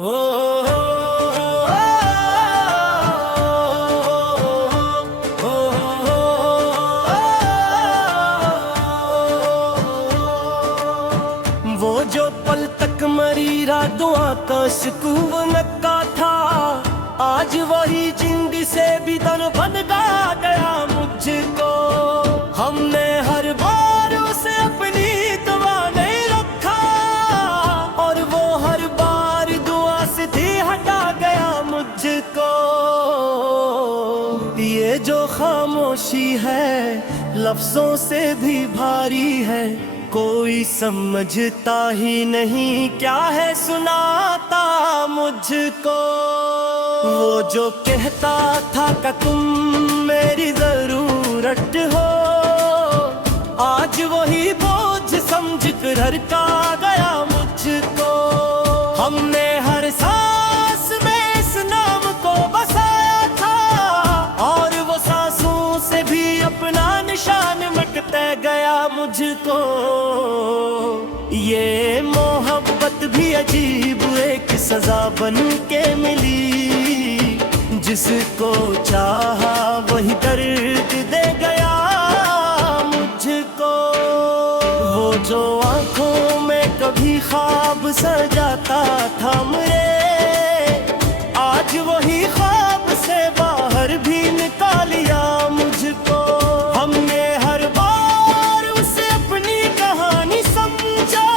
वो जो पल तक मरी रातों का सुकून का था, आज वही जिंदगी से भी तन बन गया मुझको। हमने हर बार उसे अपनी दुआ नहीं रखा, और वो हर बार दुआ से भी हटा गया मुझको। ये जो खामोशी है लफ्जों से भी भारी है, कोई समझता ही नहीं क्या है सुनाता मुझको। वो जो कहता था कि तुम मेरी जरूरत हो, आज वही बोझ समझ कर का गया मुझको। हमने हर सांस में इस नाम को बसाया था, और वो सांसों से भी अपना निशान मिटते गया मुझको। ये मोहब्बत भी अजीब एक सजा बन के मिली, जिसको चाहा वही दर्द दे गया मुझको। वो जो आंखों में कभी ख्वाब सजाता था मेरे, आज वही ख्वाब से बाहर भी निकालिया मुझको। हमने हर बार उसे अपनी कहानी समझा,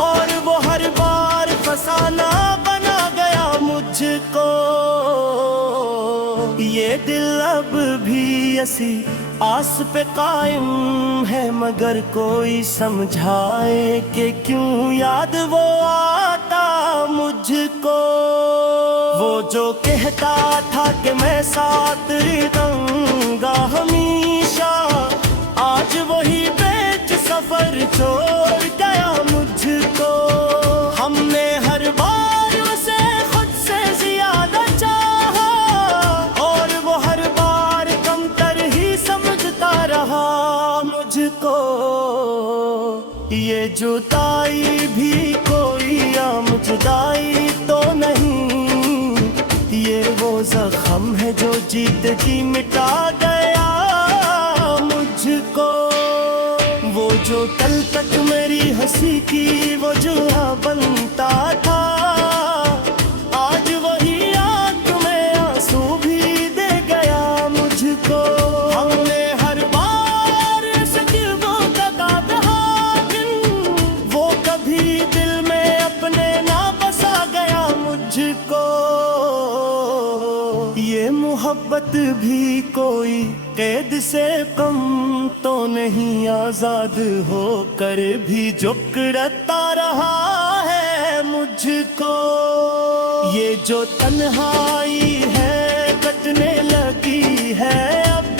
और वो हर बार फसाना बना गया मुझको। ये दिल अब भी ऐसी आस पे कायम है, मगर कोई समझाए कि क्यों याद वो आता मुझको। वो जो कहता था कि मैं साथ रहूंगा हमेशा, आज वही बेच सफर छोड़ गया मुझको। हमने हर बार उसे खुद से ज्यादा चाहा, और वो हर बार कमतर ही समझता रहा मुझको। ये जुदाई भी कोई आम जुदाई तो नहीं, ये वो जख्म है जो जीत जी मिटा गया मुझको। वो जो कल तक मेरी हंसी की वो जुआ बनता था, आज वही आंख में आंसू भी दे गया मुझको। हमने हर बार सजदों का दादा दिन, वो कभी दिल में अपने ना बसा गया मुझको। ये मोहब्बत भी कोई कैद से कम तो नहीं, आजाद होकर भी जुकड़ता रहा है मुझको। ये जो तन्हाई है कटने लगी है अब,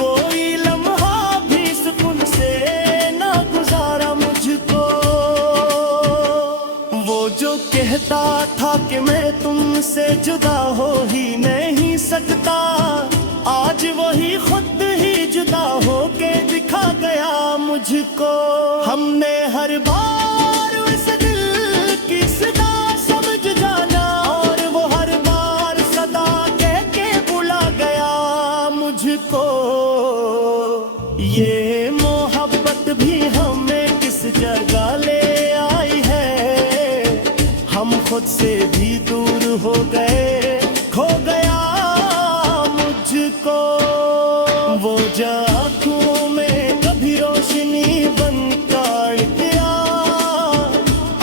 कोई लम्हा भी सुकून से ना गुजारा मुझको। वो जो कहता था कि मैं तुमसे जुदा हो ही नहीं सकता, आज वही खुद ही जुदा होके दिखा गया मुझको। हमने हर बार उस दिल की सदा समझ जाना, और वो हर बार सदा कह के बुला गया मुझको। ये मोहब्बत भी हमें किस जगह ले आई है, हम खुद से भी दूर हो गए, खो गया मुझको। वो जो आँखों में कभी रोशनी बनकर गया,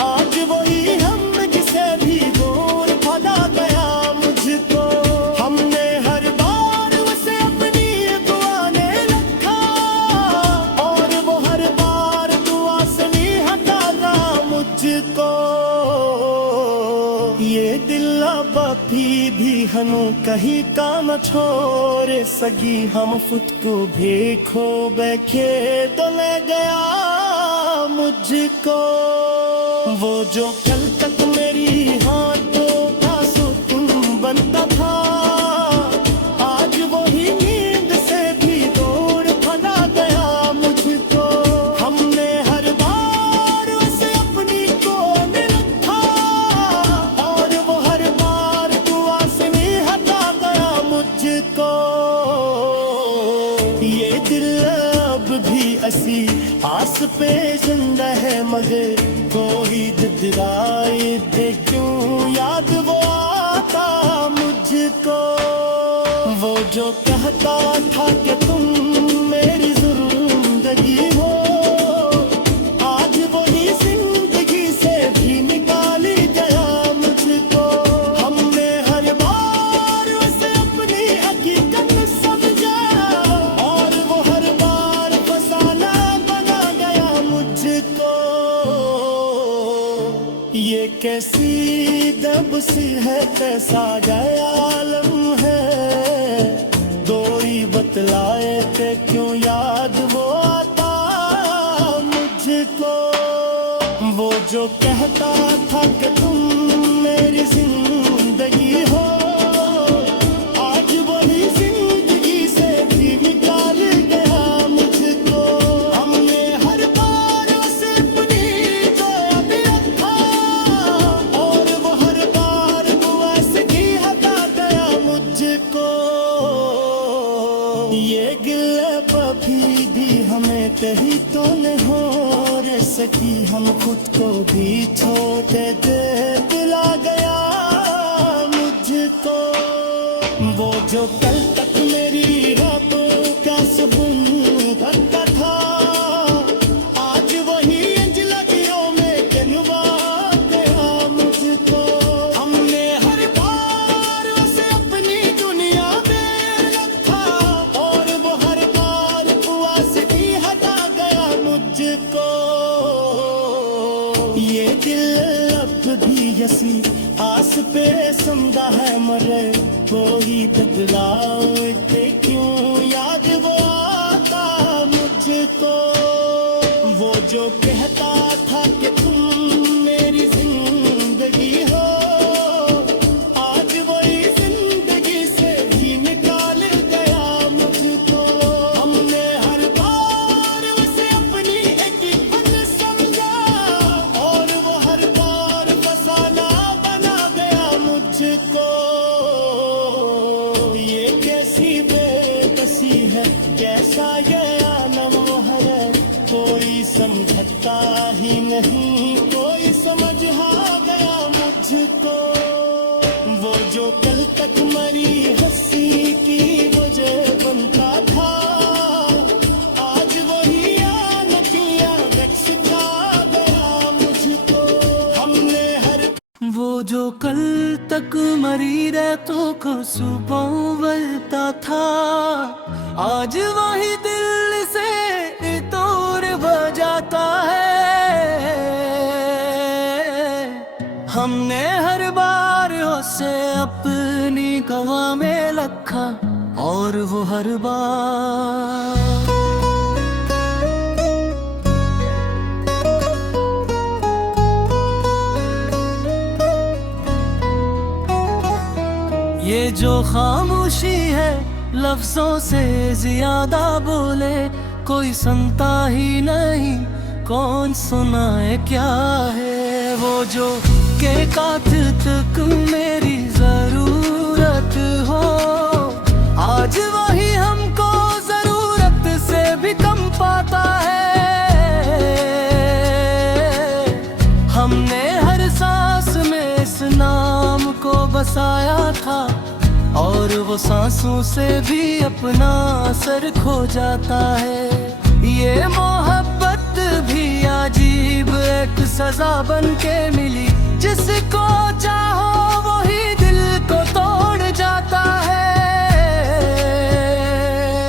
आज वही हम जिसे भी दूर भगा गया मुझको। हमने हर बार उसे अपनी दुआ ने रखा, और वो हर बार दुआ से नहीं हटाना मुझको। ये दिल बापी भी हनु कहीं का न छोड़े सगी, हम खुद को भी खो बैठे तो ले गया मुझको। वो जो कल तक मेरी हाथों का सुकून बनता था, आज वही नींद से भी दूर भगा गया मुझको। हमने हर बार उसे अपनी कोने रखा, पे जिंदा है मगर कोई दिदराए दे क्यों याद वो आता मुझको। वो जो कहता था कि तुम मेरी जिंदगी हो, आज वही जिंदगी से भी निकाल गया मुझको। हमने हर बार उसे अपनी हकीकत समझा और वो हर बार फसाना बना गया मुझको। ये कैसी दब सी है, कैसा गया आलम है, दो ही बतलाए थे क्यों याद वो आता मुझको। वो जो कहता था कि तुम मेरी जिंदगी हो, आज वही जिंदगी से भी निकाल गया मुझको। हमने हर बार उसे अपनी जोया भी रखा और वो हर बार दुआ से ही हटा गया मुझको। ये गिले अभी भी हमें कहीं तो नहीं हो रे सकी, हम खुद को भी छोटे दे दिला गया मुझको। वो जो कल तक मेरी रातों का सुकून भरता था, आज वही अंजलगियों में गिनवा गया मुझको। हमने हर बार उसे अपनी दुनिया में रखा और वो हर बार दुआ से भी हटा गया मुझको। ये दिल अब भी यसी आस पे समझा है मरे कोई बदलाव थे क्यों याद वो आता मुझको। वो जो कहता था कि तुम मेरी जिंदगी हो, आज वही जिंदगी से भी निकाल गया मुझको। हमने हर बार उसे अपनी हकीकत समझा और वो हर बार फसाना बना गया मुझको। ये कैसी बेबसी है, कैसा ये आलम है, कोई समझता ही नहीं, कोई समझ गया मुझको। वो जो कल तक मरी हंसी की वजह बनता था, आज वही आनतियाँ रक्स खा गया मुझको। हमने हर वो जो कल तक मरी रातों को सुबह था, आज वही दिल से तोड़ बजाता है। हमने हर बार उसे अपनी गवा में रखा और वो हर बार ये जो खामोशी है लफ्जों से ज्यादा बोले, कोई सुनता ही नहीं, कौन सुनाए क्या है। वो जो के कातिल तक मेरी जरूरत हो, आज वही हमको जरूरत से भी कम पाता है। हमने हर सांस में इस नाम को बसाया था और वो सांसों से भी अपना असर खो जाता है। ये मोहब्बत भी अजीब एक सजा बन के मिली, जिसको चाहो वही दिल को तोड़ जाता है।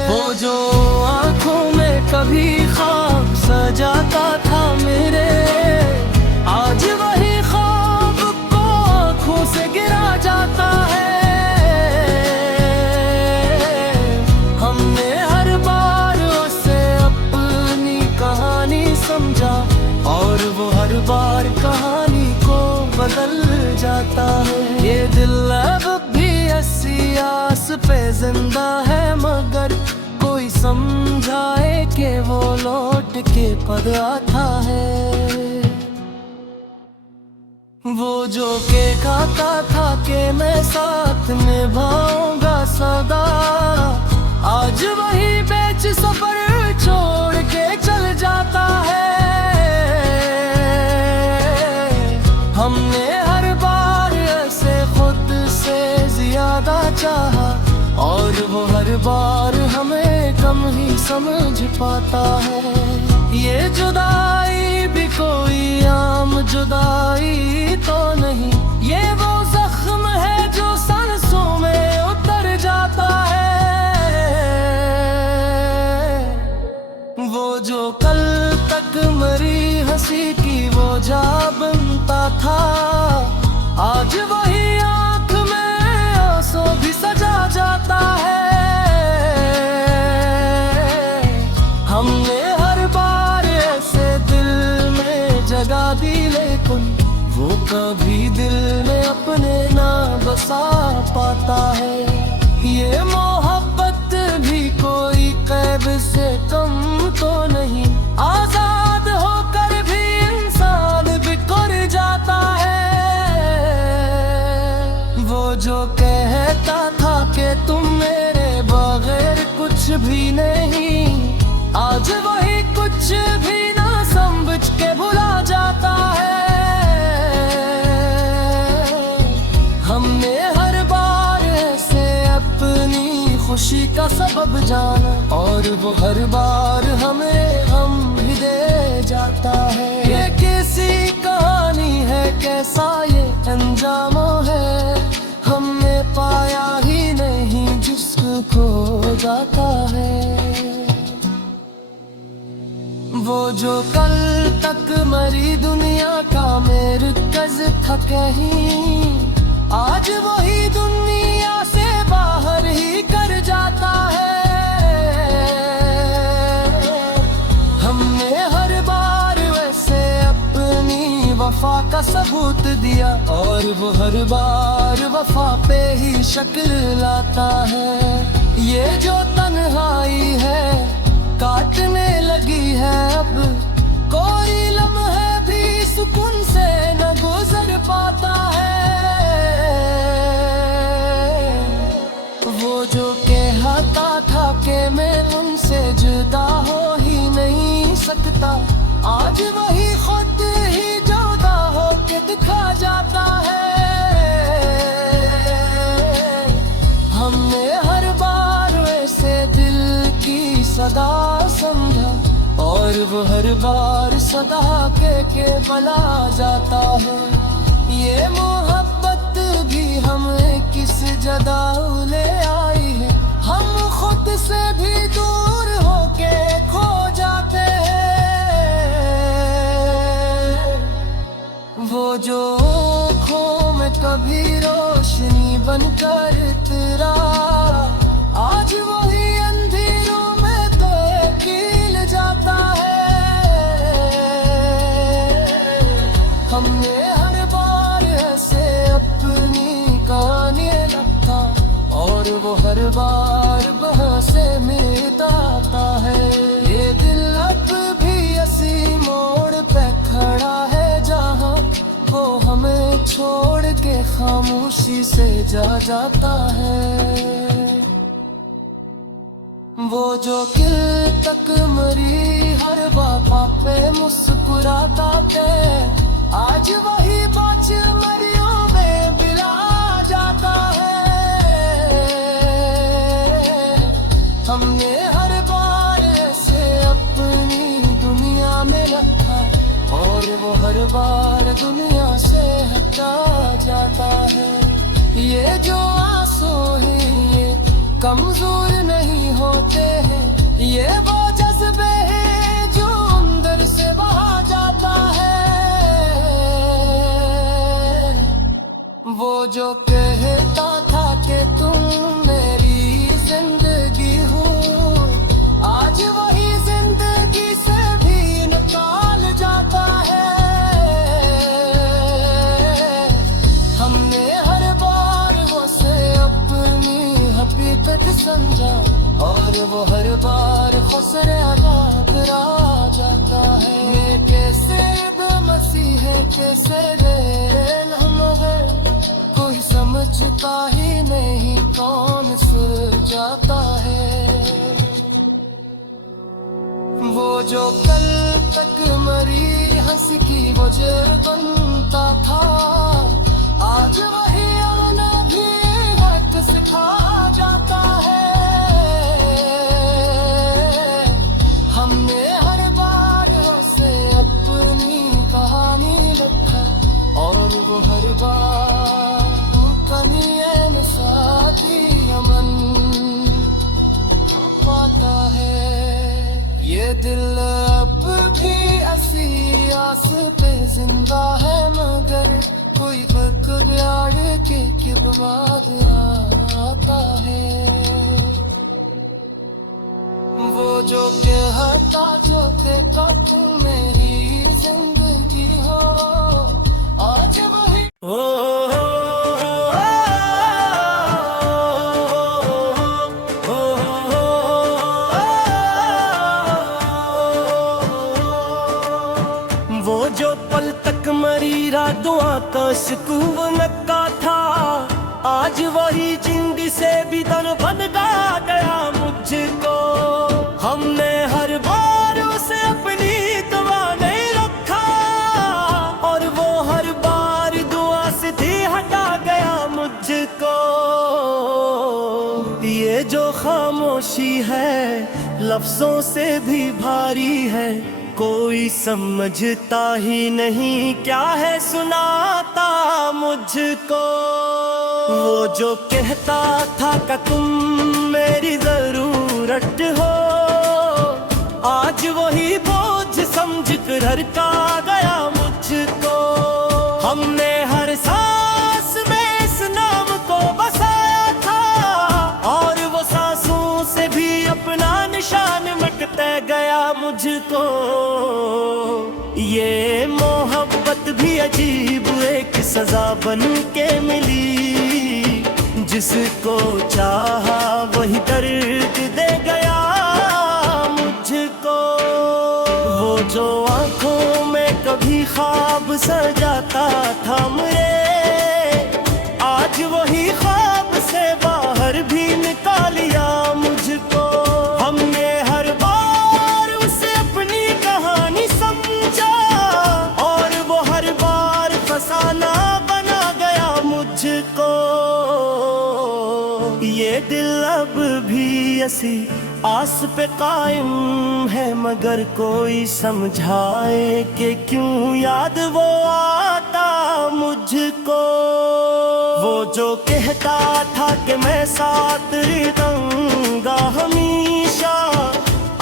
वो जो आंखों में कभी ख्वाब सजाता था मेरे, आज वही ख्वाब को आंखों से गिरा जाता है। हमने हर बार उसे अपनी कहानी समझा और वो हर बार कहानी को बदल जाता है। ये दिल अब भी ऐसी आस पे जिंदा है, मगर कोई समझाए कि वो लौट के पद आता है। वो जो के कहता था कि मैं साथ निभाऊंगा सदा, आज वही बेच सफर छोड़ के चल जाता है। ज्यादा चाहा, और वो हर बार हमें कम ही समझ पाता है। ये जुदाई भी कोई आम जुदाई तो नहीं, ये वो जख्म है जो सांसों में उतर जाता है। वो जो कल तक मरी हंसी की वो जा बनता था, आज वही आंख में आंसू भी सजा जाता है। हमने हर बार ऐसे दिल में जगा दी, लेकिन वो कभी दिल में अपने ना बसा पाता है। ये मोहब्बत भी कोई कैद से कम तो नहीं, आजाद होकर भी इंसान बिखर जाता है। वो जो कहता था कि तुम मेरे बगैर कुछ भी नहीं, आज वही कुछ भी ना समझ के भुला जाता है। हमने हर बार ऐसे अपनी खुशी का सबब जाना, और वो हर बार हमें गम भी दे जाता है। ये किसी कहानी है, कैसा ये अंजाम है, हमने पाया ही नहीं जिसको खो जाता है। वो जो कल तक मरी दुनिया का मरकज़ था कहीं, आज वही दुनिया से बाहर ही कर जाता है। हमने हर बार वैसे अपनी वफा का सबूत दिया, और वो हर बार वफा पे ही शक्ल लाता है। ये जो तन्हाई है काटने लगी है, अब कोई लम्हे भी सुकून से न गुजर पाता है। वो जो कहता था कि मैं उनसे जुदा हो ही नहीं सकता, आज वही खुद ही जुदा हो के दिखा जाता है। हमने हर बार वैसे दिल की सदा समझा, और वो हर बार सदा के बला जाता है। ये मोहब्बत भी हमें किस जदा ले आई है, हम खुद से भी दूर होके खो जाते हैं। वो जो आँखों में कभी रोशनी बनकर इतरा, आज वही अंधेरों में तो कील जाता है। हमने हर बार ऐसे अपनी कहानी लगता, और वो हर बार बहसे मिटाता है। ये दिल अब भी इसी मोड़ पे खड़ा है, जहाँ वो हमें छोड़ के खामोशी से जा जाता है। वो जो किल तक मरी हर वफा पे मुस्कुराता थे, आज वही बात मरियों में मिला जाता है। हमने हर बार ऐसे अपनी दुनिया में रखा, और वो हर बार दुनिया से हटा जाता है। ये जो आंसू है ये कमजोर नहीं होते हैं, ये वो जज्बे हैं जो अंदर से बहा जाता है। वो जो कहता था कि तुम मेरी जिंदगी हो, आज वही जिंदगी से भी निकाल जाता है। हमने हर बार वो से अपनी हकीकत समझा, और वो हर बार खुसरे करा जाता है। ये कैसे मसीह है, कैसे रेल हम है, कोई समझता ही नहीं कौन सुलझाता है। वो जो कल तक मरी हंस की वजह बनता था, आज वही आना भी है ये दिल अब भी ऐसी आस पे जिंदा है, मगर कोई वक्त प्यार के बाद आता है। वो जो कहता जो कहता तू मेरी जिंदगी हो, आज वही वो जो पल तक मरी रातों का सुकून का था, आज वही जिंदगी से भी तन बन गया मुझको। हमने हर बार उसे अपनी दुआ नहीं रखा, और वो हर बार दुआ से भी हटा गया मुझको। ये जो खामोशी है लफ्जों से भी भारी है, कोई समझता ही नहीं क्या है सुनाता मुझको। वो जो कहता था कि तुम मेरी जरूरत हो, आज वही बोझ समझ कर हर का गया मुझको। हमने हर सांस में इस नाम को बसाया था, और वो सांसों से भी अपना निशान मिटते गया मुझको। ये मोहब्बत भी अजीब एक सजा बन के मिली, जिसको चाहा वही दर्द दे गया मुझको। वो जो आंखों में कभी ख्वाब सजाता था मेरे, आज वही ख्वाब से बाहर भी निकालिया मुझको। हमने हर बार उसे अपनी कहानी समझा, और वो हर बार फसाना बना गया मुझको। ये दिल अब भी ऐसी आस पे कायम है, मगर कोई समझाए कि क्यों याद वो आता मुझको। वो जो कहता था कि मैं साथ रहूंगा हमेशा,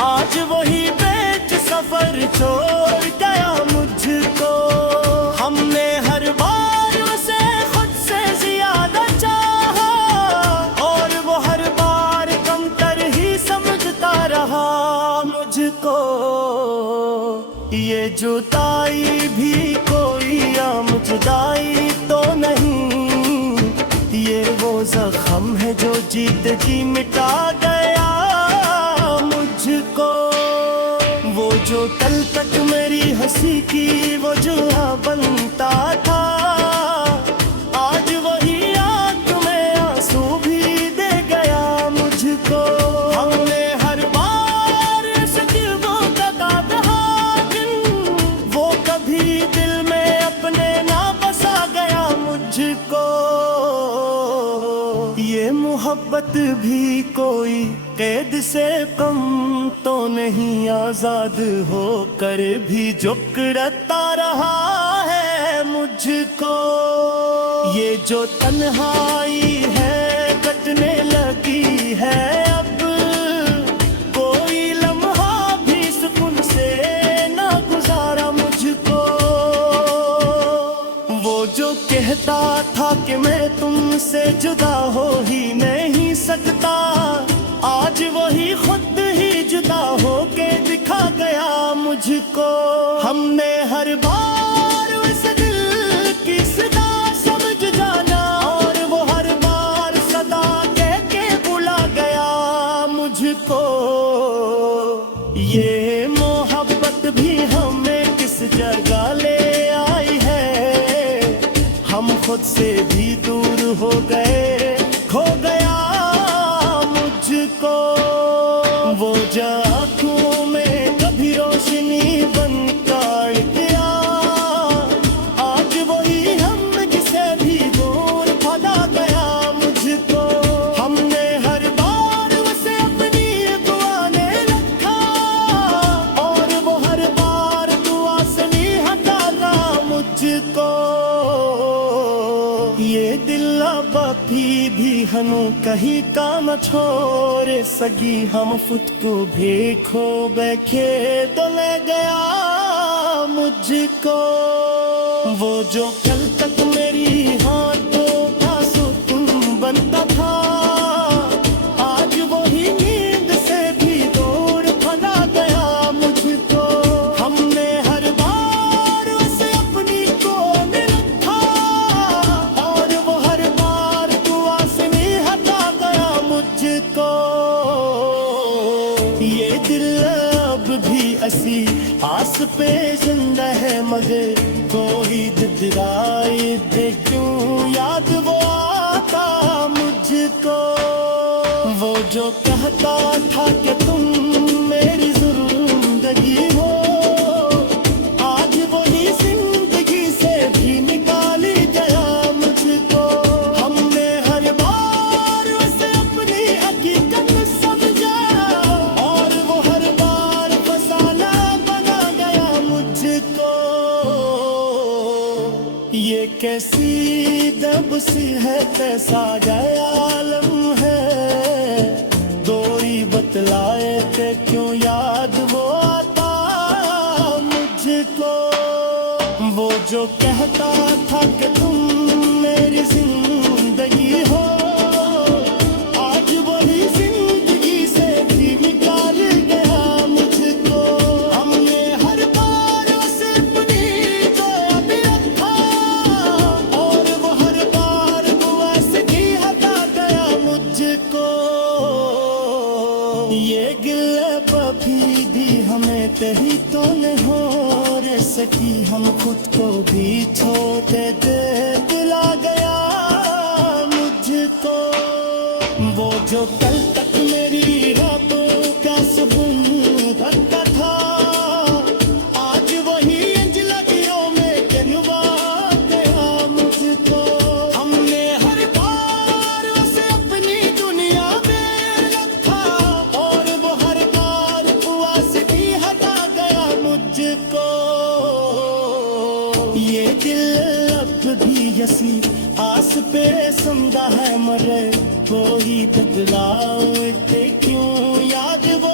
आज वही बेच सफर छोड़ गया मुझको। हमने हर बार उसे खुद से ज्यादा चाहा, और वो हर बार कमतर ही समझता रहा मुझको। ये जुदाई भी कोई आम जुदाई तो नहीं, ये वो जख्म है जो जीत जी मिटा गया मुझको। वो जो कल तक मेरी हंसी की वो जुआ बनता था, आज वही आंख में आंसू भी दे गया मुझको। हमने हर बार सजदों का कहा, वो कभी दिल में अपने ना बसा गया मुझको। ये मोहब्बत भी कोई कैद से कम तो नहीं, आजाद होकर भी जुकड़ता रहा है मुझको। ये जो तन्हाई है कटने लगी है अब, कोई लम्हा भी सुकून से ना गुजारा मुझको। वो जो कहता था कि मैं तुमसे जुदा हो ही नहीं सकता, आज वही खुद ही जुदा होके दिखा गया मुझको। हमने हर बार उस दिल की सदा समझ जाना, और वो हर बार सदा कह के बुला गया मुझको। ये मोहब्बत भी हमें किस जगह ले आई है, हम खुद से भी दूर हो गए, खो गया मुझको। वो जो आँखों में कभी रोशनी बन कर गया, आज वही हम किसे भी दूर भगा गया मुझको। हमने हर बार उसे अपनी दुआ ने रखा, और वो हर बार दुआ से नहीं हटाना मुझको। ये दिल बापी भी हनु कहीं का न छोड़े सगी हम फुट को भेखो बैखे तो ले गया मुझको वो जो कल तक मेरी हाथों का सुकून बनता था आज वही नींद से भी दूर भला गया मुझको हमने हर बार उसे अपनी कोल रखा और वो हर बार दुआ से भी हटा गया मुझको ये दिल अब भी असी आस पे जिंदा है मगर कोई दिदराए दे क्यों याद वो आता मुझको वो जो कहता था कि तुम मेरी जिंदगी हो आज वही जिंदगी से भी निकाली गया मुझको हमने हर बार उसे अपनी हकीकत समझा और वो हर बार फसाना बना गया मुझको ये कैसी दब सी है कैसा गयालम है दो ही बतलाए थे क्यों याद वो आता मुझको वो जो कहता था कि तुम मेरी जिंदगी हो आज वही जिंदगी से भी निकाल गया मुझको हमने हर बार उसे अपनी जोया भी रखा और वो हर बार दुआ से भी हटा गया मुझको ये गिले बभी भी हमें कहीं तो न हो रे सकी हम खुद को भी छोटे दे दिला गया मुझको वो जो कल तक मेरी रातों का सुकून भटका था आज वही इंज लगियों में गिनवा गया मुझको हमने हर बार उसे अपनी दुनिया में रखा और वो हर बार दुआ से भी हटा गया मुझको ये दिल अब भी यसी आस पे समझा है मरे कोई बदलाव ते क्यों याद वो